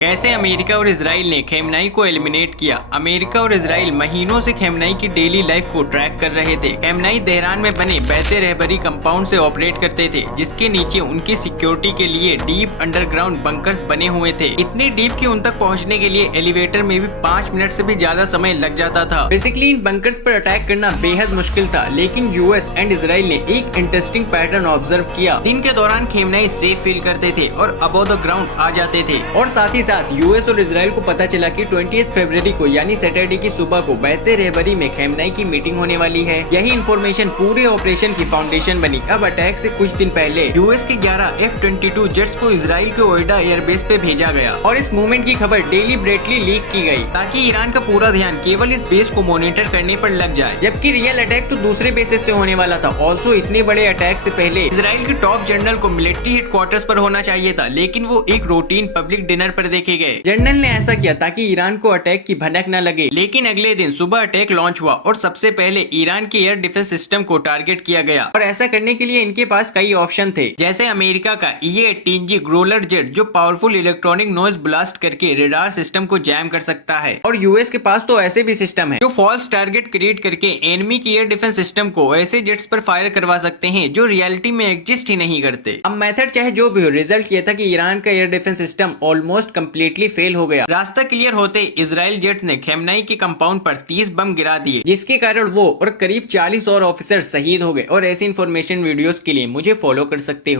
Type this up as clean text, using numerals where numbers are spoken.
कैसे अमेरिका और इजराइल ने खेमनाई को एलिमिनेट किया। अमेरिका और इजराइल महीनों से खेमनाई की डेली लाइफ को ट्रैक कर रहे थे। खेमनाई तेहरान में बने बैते रहबरी कंपाउंड से ऑपरेट करते थे, जिसके नीचे उनकी सिक्योरिटी के लिए डीप अंडरग्राउंड बंकर्स बने हुए थे। इतनी डीप कि उन तक पहुंचने के लिए एलिवेटर में भी 5 मिनट से भी ज्यादा समय लग जाता था। बेसिकली इन बंकर्स पर अटैक करना बेहद मुश्किल था, लेकिन यूएस एंड इजराइल ने एक इंटरेस्टिंग पैटर्न ऑब्जर्व किया। दिन के दौरान खेमनाई सेफ फील करते थे और अबव द ग्राउंड आ जाते थे, और साथ ही साथ यूएस और इजराइल को पता चला कि 20 फरवरी को यानी सैटरडे की सुबह को बैते रहबरी में खेमनाई की मीटिंग होने वाली है। यही इन्फॉर्मेशन पूरे ऑपरेशन की फाउंडेशन बनी। अब अटैक से कुछ दिन पहले यूएस के 11 F-22 जेट्स को इजराइल के ओइडा एयरबेस पे भेजा गया, और इस मूवमेंट की खबर डेलीबरेटली लीक की गई ताकि ईरान का पूरा ध्यान केवल इस बेस को मॉनिटर करने पर लग जाए, जबकि रियल अटैक तो दूसरे बेसिस से होने वाला था। ऑल्सो इतने बड़े अटैक से पहले इजराइल के टॉप जनरल को मिलिट्री हेडक्वार्टर्स पर होना चाहिए था, लेकिन वो एक रूटीन पब्लिक डिनर पर देखे गए। जनरल ने ऐसा किया ताकि ईरान को अटैक की भनक न लगे, लेकिन अगले दिन सुबह अटैक लॉन्च हुआ और सबसे पहले ईरान के एयर डिफेंस सिस्टम को टारगेट किया गया। और ऐसा करने के लिए इनके पास कई ऑप्शन थे, जैसे अमेरिका का E-18G ग्रोलर जेट जो पावरफुल इलेक्ट्रॉनिक नॉइज ब्लास्ट करके रेडार सिस्टम को जैम कर सकता है, और यूएस के पास तो ऐसे भी सिस्टम है जो फॉल्स टारगेट क्रिएट करके एनिमी की एयर डिफेंस सिस्टम को ऐसे जेट्स पर फायर करवा सकते हैं जो रियलिटी में एग्जिस्ट ही नहीं करते। अब मेथड चाहे जो भी हो, रिजल्ट ये था कि ईरान का air defence system almost completely fail हो गया। रास्ता क्लियर होते इजराइल जेट्स ने खेमनाई के कंपाउंड पर 30 बम गिरा दिए, जिसके कारण वो और करीब 40 और ऑफिसर शहीद हो गए। और ऐसी इन्फॉर्मेशन वीडियोस के लिए मुझे फॉलो कर सकते हो।